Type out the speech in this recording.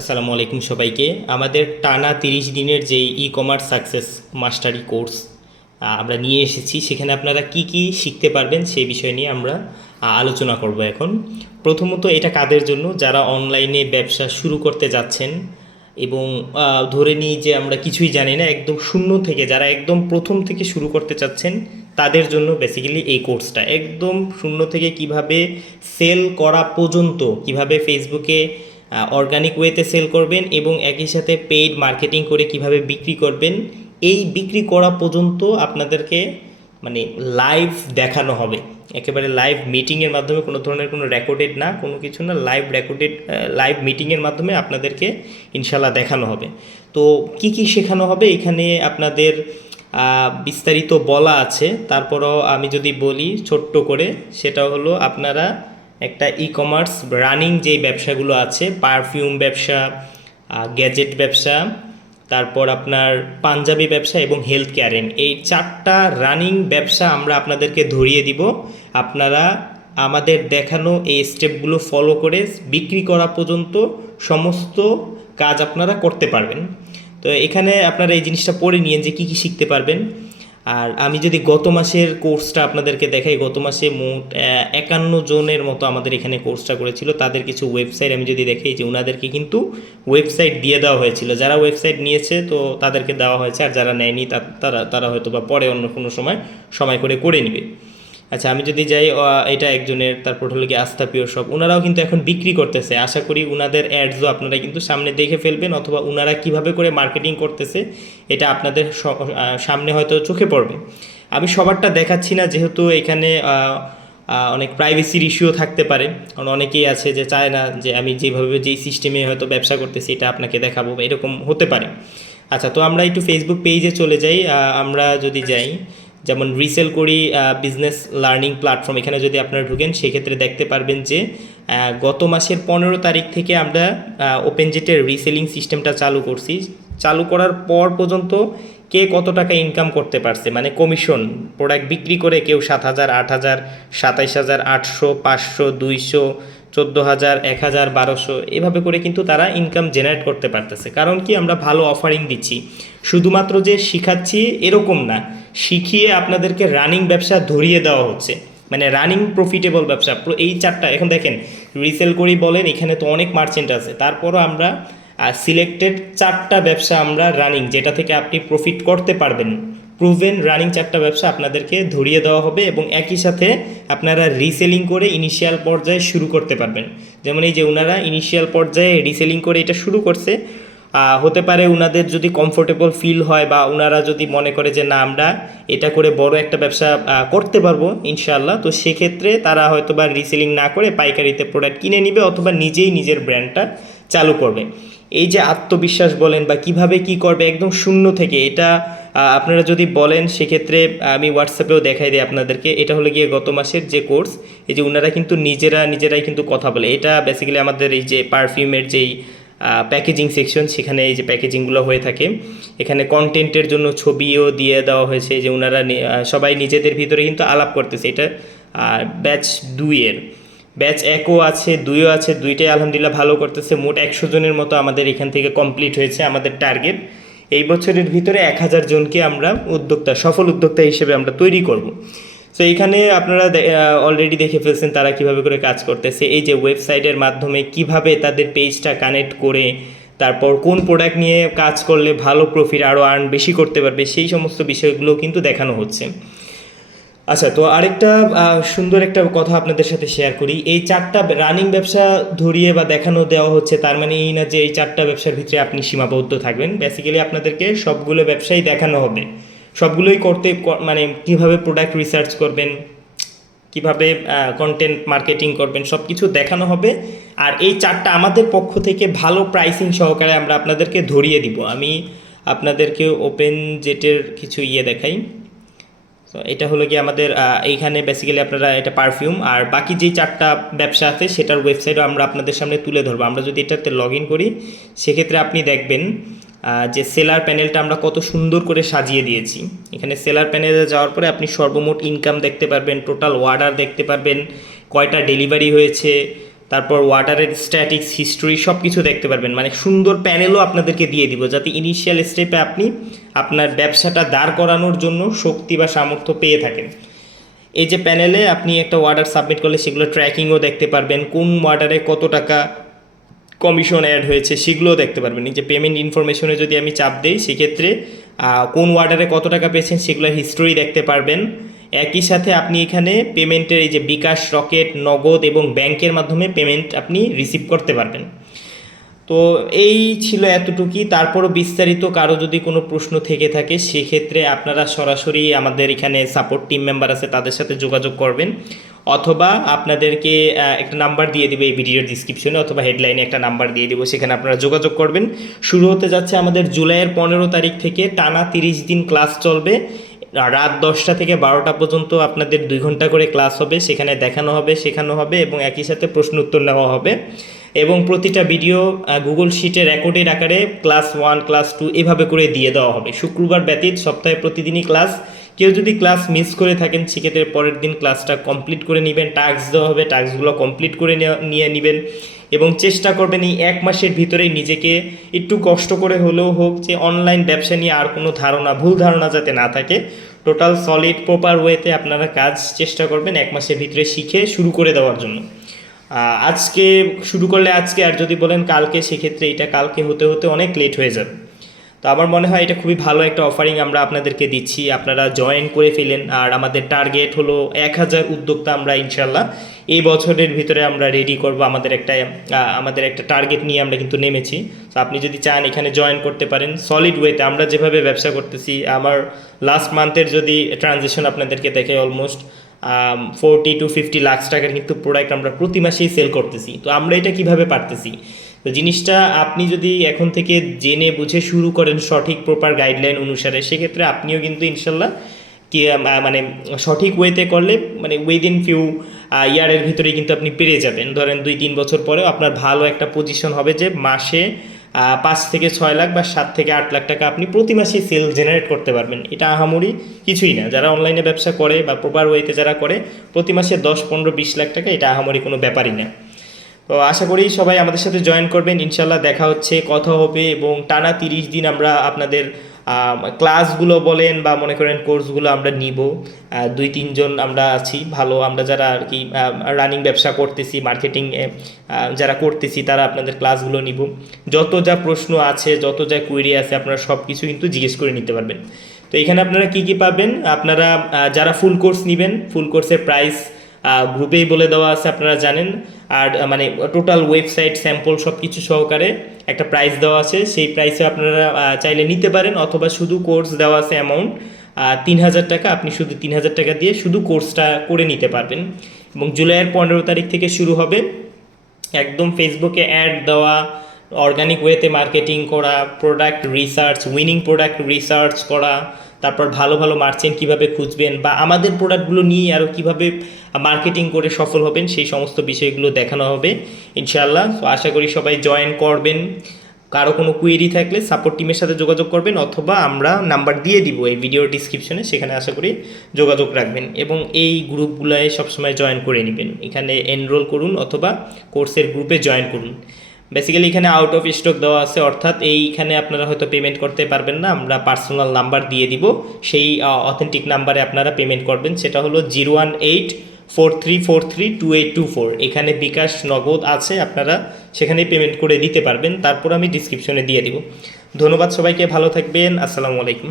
আসসালামু আলাইকুম সবাইকে। আমাদের টানা তিরিশ দিনের যে e commerce success mastery course আমরা নিয়ে এসেছি। সেখানে আপনারা কি কি শিখতে পারবেন সেই বিষয় নিয়ে আমরা আলোচনা করব এখন। প্রথমত এটা কাদের জন্য? যারা অনলাইনে ব্যবসা শুরু করতে যাচ্ছেন এবং ধরে নিই যে আমরা কিছুই জানি না, একদম শূন্য থেকে যারা একদম প্রথম থেকে শুরু করতে চাচ্ছেন, তাদের জন্য বেসিক্যালি এই কোর্সটা একদম শূন্য থেকে কীভাবে সেল করা পর্যন্ত, কীভাবে ফেসবুকে অর্গানিক ওয়েতে সেল করবেন এবং একই সাথে পেইড মার্কেটিং করে কীভাবে বিক্রি করবেন, এই বিক্রি করা পর্যন্ত আপনাদেরকে মানে লাইভ দেখানো হবে। একেবারে লাইভ মিটিংয়ের মাধ্যমে, কোনো ধরনের কোনো রেকর্ডেড না, কোনো কিছু না লাইভ রেকর্ডেড লাইভ মিটিংয়ের মাধ্যমে আপনাদেরকে ইনশাল্লাহ দেখানো হবে। তো কি কি শেখানো হবে এখানে আপনাদের বিস্তারিত বলা আছে। তারপরও আমি যদি বলি ছোট্ট করে, সেটা হলো আপনারা একটা ই কমার্স রানিং যেই ব্যবসাগুলো আছে পারফিউম ব্যবসা গ্যাজেট ব্যবসা, তারপর আপনার পাঞ্জাবি ব্যবসা এবং হেলথ কেয়ারেন এই চারটা রানিং ব্যবসা আমরা আপনাদেরকে ধরিয়ে দিব। আপনারা আমাদের দেখানো এই স্টেপগুলো ফলো করে বিক্রি করা পর্যন্ত সমস্ত কাজ আপনারা করতে পারবেন। তো এখানে আপনারা এই জিনিসটা পড়ে নিয়ে যে কী কী শিখতে পারবেন। আর আমি যদি গত মাসের কোর্সটা আপনাদেরকে দেখাই, গত মাসে মোট একান্ন জনের মতো আমাদের এখানে কোর্সটা করেছিল। তাদের কিছু ওয়েবসাইট আমি যদি দেখাই, যে ওনাদেরকে কিন্তু ওয়েবসাইট দিয়ে দেওয়া হয়েছিল। যারা ওয়েবসাইট নিয়েছে, তো তাদেরকে দেওয়া হয়েছে, আর যারা নেয়নি তারা তারা হয়তো বা পরে অন্য কোনো সময় সময় করে করে নেবে। আচ্ছা আমি যদি যাই এটা একজনের, তারপর হলো কি আস্থা পিওর শপ ওনারাও কিন্তু এখন বিক্রি করতেছে। আশা করি ওনাদের অ্যাডসও আপনারা কিন্তু সামনে দেখে ফেলবেন, অথবা ওনারা কীভাবে করে মার্কেটিং করতেছে, এটা আপনাদের সামনে হয়তো চোখে পড়বে। আমি সবারটা দেখাচ্ছি না, যেহেতু এখানে অনেক প্রাইভেসির ইস্যুও থাকতে পারে। কারণ অনেকেই আছে যে চায় না যে আমি যেভাবে যেই সিস্টেমে হয়তো ব্যবসা করতেছি, এটা আপনাকে দেখাবো এরকম হতে পারে। আচ্ছা তো আমরা একটু ফেসবুক পেজে চলে যাই আমরা যদি যাই যেমন রিসেল করি বিজনেস লার্নিং প্ল্যাটফর্ম এখানে যদি আপনারা ঢুকেন, সেক্ষেত্রে দেখতে পারবেন যে গত মাসের পনেরো তারিখ থেকে আমরা ওপেন জেটের রিসেলিং সিস্টেমটা চালু করছি। চালু করার পর পর্যন্ত কে কত টাকা ইনকাম করতে পারছে? মানে কমিশন প্রোডাক্ট বিক্রি করে কেউ সাত হাজার, আট হাজার, সাতাইশ হাজার, আটশো, পাঁচশো, দুইশো চোদ্দ হাজার, এক হাজার, বারোশো, এভাবে করে কিন্তু তারা ইনকাম জেনারেট করতে পারতেছে। কারণ কি? আমরা ভালো অফারিং দিচ্ছি। শুধুমাত্র যে শিখাচ্ছি এরকম না, শিখিয়ে আপনাদেরকে রানিং ব্যবসা ধরিয়ে দেওয়া হচ্ছে। মানে রানিং প্রফিটেবল ব্যবসা। এই চারটা, এখন দেখেন রিসেল করি বলেন, এখানে তো অনেক মার্চেন্ট আছে। তারপরও আমরা সিলেক্টেড চারটা ব্যবসা আমরা রানিং যেটা থেকে আপনি প্রফিট করতে পারবেন। প্রুভেন রানিং চারটা ব্যবসা আপনাদেরকে ধরিয়ে দেওয়া হবে এবং একই সাথে আপনারা রিসেলিং করে ইনিশিয়াল পর্যায়ে শুরু করতে পারবেন। যেমন এই যে ওনারা ইনিশিয়াল পর্যায়ে রিসেলিং করে এটা শুরু করছে হতে পারে ওনাদের যদি কমফোর্টেবল ফিল হয় বা ওনারা যদি মনে করে যে না, আমরা এটা করে বড় একটা ব্যবসা করতে পারব ইনশাআল্লাহ, তো সেক্ষেত্রে তারা হয়তো বা রিসেলিং না করে পাইকারিতে প্রোডাক্ট কিনে নিবে অথবা নিজেই নিজের ব্র্যান্ডটা চালু করবে। এই যে আত্মবিশ্বাস বলেন বা কীভাবে কি করবে একদম শূন্য থেকে, এটা আপনারা যদি বলেন, সেক্ষেত্রে আমি হোয়াটসঅ্যাপেও দেখাই দিই আপনাদেরকে। এটা হলো গিয়ে গত মাসের যে কোর্স এই যে ওনারা কিন্তু নিজেরা, নিজেরাই কিন্তু কথা বলে। এটা বেসিক্যালি আমাদের এই যে পারফিউমের যেই প্যাকেজিং সেকশন সেখানে এই যে প্যাকেজিংগুলো হয়ে থাকে। এখানে কন্টেন্টের জন্য ছবিও দিয়ে দেওয়া হয়েছে যে ওনারা সবাই নিজেদের ভিতরে কিন্তু আলাপ করতেছে। এটা ব্যাচ দুইয়ের ব্যাচ একও আছে, দুইও আছে, দুইটাই আলহামদুলিল্লাহ ভালো করতেছে। মোট একশো জনের মতো আমাদের এখান থেকে কমপ্লিট হয়েছে আমাদের টার্গেট এই বছরের ভিতরে এক হাজার জনকে আমরা উদ্যোক্তা, সফল উদ্যোক্তা হিসেবে আমরা তৈরি করব। তো এখানে আপনারা অলরেডি দেখে ফেলছেন তারা কীভাবে করে কাজ করতেছে। এই যে ওয়েবসাইটের মাধ্যমে কীভাবে তাদের পেজটা কানেক্ট করে, তারপর কোন প্রোডাক্ট নিয়ে কাজ করলে ভালো প্রফিট আরও আর্ন বেশি করতে পারবে, সেই সমস্ত বিষয়গুলো কিন্তু দেখানো হচ্ছে। আচ্ছা তো আরেকটা সুন্দর একটা কথা আপনাদের সাথে শেয়ার করি। এই চারটা রানিং ব্যবসা ধরিয়ে বা দেখানো দেওয়া হচ্ছে, তার মানে এই না যে এই চারটা ব্যবসার ভিতরে আপনি সীমাবদ্ধ থাকবেন। বেসিক্যালি আপনাদেরকে সবগুলো ব্যবসাই দেখানো হবে। সবগুলোই করতে মানে কীভাবে প্রোডাক্ট রিসার্চ করবেন, কীভাবে কন্টেন্ট মার্কেটিং করবেন সব কিছু দেখানো হবে। আর এই চারটা আমাদের পক্ষ থেকে ভালো প্রাইসিং সহকারে আমরা আপনাদেরকে ধরিয়ে দিব। আমি আপনাদেরকে ওপেন জেটের কিছু ইয়ে দেখাই। এটা হলো কি আমাদের এইখানে বেসিক্যালি আপনারা এটা পারফিউম আর বাকি যেই চারটা ব্যবসা আছে, সেটার ওয়েবসাইটও আমরা আপনাদের সামনে তুলে ধরবো। আমরা যদি এটাতে লগ ইন করি, সেক্ষেত্রে আপনি দেখবেন যে সেলার প্যানেলটা আমরা কত সুন্দর করে সাজিয়ে দিয়েছি। এখানে সেলার প্যানেলে যাওয়ার পরে আপনি সর্বমোট ইনকাম দেখতে পারবেন টোটাল অর্ডার দেখতে পারবেন, কয়টা ডেলিভারি হয়েছে তারপর ওয়াটারের স্ট্যাটিক্স হিস্ট্রি সব কিছু দেখতে পারবেন। মানে সুন্দর প্যানেলও আপনাদেরকে দিয়ে দিব, যাতে ইনিশিয়াল স্টেপে আপনি আপনার ব্যবসাটা দাঁড় করানোর জন্য শক্তি বা সামর্থ্য পেয়ে থাকেন। এই যে প্যানেলে আপনি একটা অর্ডার সাবমিট করলে সেগুলো ট্র্যাকিংও দেখতে পারবেন, কোন ওয়ার্ডারে কত টাকা কমিশন অ্যাড হয়েছে সেগুলোও দেখতে পারবেন। এই যে পেমেন্ট ইনফরমেশনে যদি আমি চাপ দিই, সেক্ষেত্রে কোন ওয়ার্ডারে কত টাকা পেয়েছেন সেগুলোর হিস্টোরি দেখতে পারবেন। একই সাথে আপনি এখানে পেমেন্টের এই যে বিকাশ, রকেট, নগদ এবং ব্যাংকের মাধ্যমে পেমেন্ট আপনি রিসিভ করতে পারবেন। তো এই ছিল এতটুকুই। তারপরও বিস্তারিত কারও যদি কোনো প্রশ্ন থেকে থাকে, সেক্ষেত্রে আপনারা সরাসরি আমাদের এখানে সাপোর্ট টিম মেম্বার আছে, তাদের সাথে যোগাযোগ করবেন। অথবা আপনাদেরকে একটা নাম্বার দিয়ে দেবে এই ভিডিওর ডিসক্রিপশনে অথবা হেডলাইনে একটা নাম্বার দিয়ে দেবো, সেখানে আপনারা যোগাযোগ করবেন। শুরু হতে যাচ্ছে আমাদের জুলাইয়ের পনেরো তারিখ থেকে টানা তিরিশ দিন ক্লাস চলবে। রাত দশটা থেকে বারোটা পর্যন্ত আপনাদের দুই ঘণ্টা করে ক্লাস হবে, সেখানে দেখানো হবে, শেখানো হবে এবং একই সাথে প্রশ্ন উত্তর নেওয়া হবে। এবং প্রতিটা ভিডিও গুগল শিটে রেকর্ডের আকারে ক্লাস ওয়ান ক্লাস টু এভাবে করে দিয়ে দেওয়া হবে। শুক্রবার ব্যতীত সপ্তাহে প্রতিদিনই ক্লাস কেউ যদি ক্লাস মিস করে থাকেন, সেক্ষেত্রে পরের দিন ক্লাসটা কমপ্লিট করে নেবেন। টাস্ক দেওয়া হবে টাস্কগুলো কমপ্লিট করে নিয়ে নেবেন। এবং চেষ্টা করবেন এই এক মাসের ভিতরেই নিজেকে একটু কষ্ট করে হলেও হোক যে অনলাইন ব্যবসা নিয়ে আর কোনো ধারণা, ভুল ধারণা যাতে না থাকে টোটাল সলিড প্রপার ওয়েতে আপনারা কাজ চেষ্টা করবেন এক মাসের ভিতরে শিখে শুরু করে দেওয়ার জন্য। আজকে শুরু করলে আজকে, আর যদি বলেন কালকে, সেক্ষেত্রে এটা কালকে হতে হতে অনেক লেট হয়ে যাবে। তো আমার মনে হয় এটা খুবই ভালো একটা অফারিং আমরা আপনাদেরকে দিচ্ছি। আপনারা জয়েন করে ফেলেন। আর আমাদের টার্গেট হলো এক হাজার উদ্যোক্তা আমরা ইনশাল্লাহ এই বছরের ভিতরে আমরা রেডি করব। আমাদের একটা আমাদের একটা টার্গেট নিয়ে আমরা কিন্তু নেমেছি। তো আপনি যদি চান এখানে জয়েন করতে পারেন। সলিড ওয়েতে আমরা যেভাবে ব্যবসা করতেছি, আমার লাস্ট মান্থের যদি ট্রানজেকশন আপনাদেরকে দেখে almost forty to fifty lakh টাকার কিন্তু প্রোডাক্ট আমরা প্রতি মাসেই সেল করতেছি। তো আমরা এটা কীভাবে পারতেছি? তো জিনিসটা আপনি যদি এখন থেকে জেনে বুঝে শুরু করেন সঠিক প্রপার গাইডলাইন অনুসারে, সেক্ষেত্রে আপনিও কিন্তু ইনশাল্লাহ কি মানে সঠিক ওয়েতে করলে মানে উইদিন ফিউ ইয়ারের ভিতরে কিন্তু আপনি পেরে যাবেন। ধরেন দুই, তিন বছর পরেও আপনার ভালো একটা পজিশন হবে যে মাসে পাঁচ থেকে ছয় লাখ বা সাত থেকে আট লাখ টাকা আপনি প্রতি মাসে সেল জেনারেট করতে পারবেন। এটা আহামরি কিছুই না। যারা অনলাইনে ব্যবসা করে বা প্রপার ওয়েতে যারা করে, প্রতি মাসে দশ, পনেরো, বিশ লাখ টাকা, এটা আহামরি কোনো ব্যাপারই না। তো আশা করি সবাই আমাদের সাথে জয়েন করবেন। ইনশাল্লাহ দেখা হচ্ছে, কথা হবে এবং টানা তিরিশ দিন আমরা আপনাদের ক্লাসগুলো বলেন বা মনে করেন কোর্সগুলো আমরা নিব। দুই, তিনজন আমরা আছি, ভালো আমরা যারা আর কি রানিং ব্যবসা করতেছি মার্কেটিং যারা করতেছি তারা আপনাদের ক্লাসগুলো নিব। যত যা প্রশ্ন আছে, যত যা কুয়েরি আছে আপনারা সব কিছু কিন্তু জিজ্ঞেস করে নিতে পারবেন। তো এখানে আপনারা কি কি পাবেন? আপনারা যারা ফুল কোর্স নেবেন ফুল কোর্সের প্রাইস গ্রুপেই বলে দেওয়া আছে, আপনারা জানেন। আর মানে টোটাল ওয়েবসাইট স্যাম্পল সব কিছু সহকারে একটা প্রাইস দেওয়া আছে। সেই প্রাইসে আপনারা চাইলে নিতে পারেন অথবা শুধু কোর্স দেওয়া আছে অ্যামাউন্ট তিন হাজার টাকা। আপনি শুধু তিন হাজার টাকা দিয়ে শুধু কোর্সটা করে নিতে পারবেন। এবং জুলাইয়ের পনেরো তারিখ থেকে শুরু হবে। একদম ফেসবুকে অ্যাড দেওয়া অর্গানিক ওয়েতে মার্কেটিং করা product research winning product research করা তারপর ভালো ভালো মার্চেন্ট কীভাবে খুঁজবেন বা আমাদের প্রোডাক্টগুলো নিয়ে আরও কীভাবে মার্কেটিং করে সফল হবেন, সেই সমস্ত বিষয়গুলো দেখানো হবে, ইনশাআল্লাহ। তো আশা করি সবাই জয়েন করবেন। কারও কোনো কুয়েরি থাকলে সাপোর্ট টিমের সাথে যোগাযোগ করবেন অথবা আমরা নাম্বার দিয়ে দিব এই ভিডিওর ডিসক্রিপশনে সেখানে আশা করি যোগাযোগ রাখবেন এবং এই গ্রুপগুলোয় সবসময় জয়েন করে নেবেন। এখানে এনরোল করুন অথবা কোর্সের গ্রুপে জয়েন করুন। বেসিক্যালি এখানে আউট অফ স্টক দেওয়া আছে, অর্থাৎ এইখানে আপনারা হয়তো পেমেন্ট করতে পারবেন না। আমরা পার্সোনাল নাম্বার দিয়ে দিব। সেই অথেন্টিক নাম্বারে আপনারা পেমেন্ট করবেন। সেটা হলো zero one eight four three four three two eight two four এখানে বিকাশ নগদ আছে, আপনারা সেখানেই পেমেন্ট করে দিতে পারবেন। তারপর আমি ডিসক্রিপশনে দিয়ে দিব। ধন্যবাদ সবাইকে, ভালো থাকবেন। আসসালামু আলাইকুম।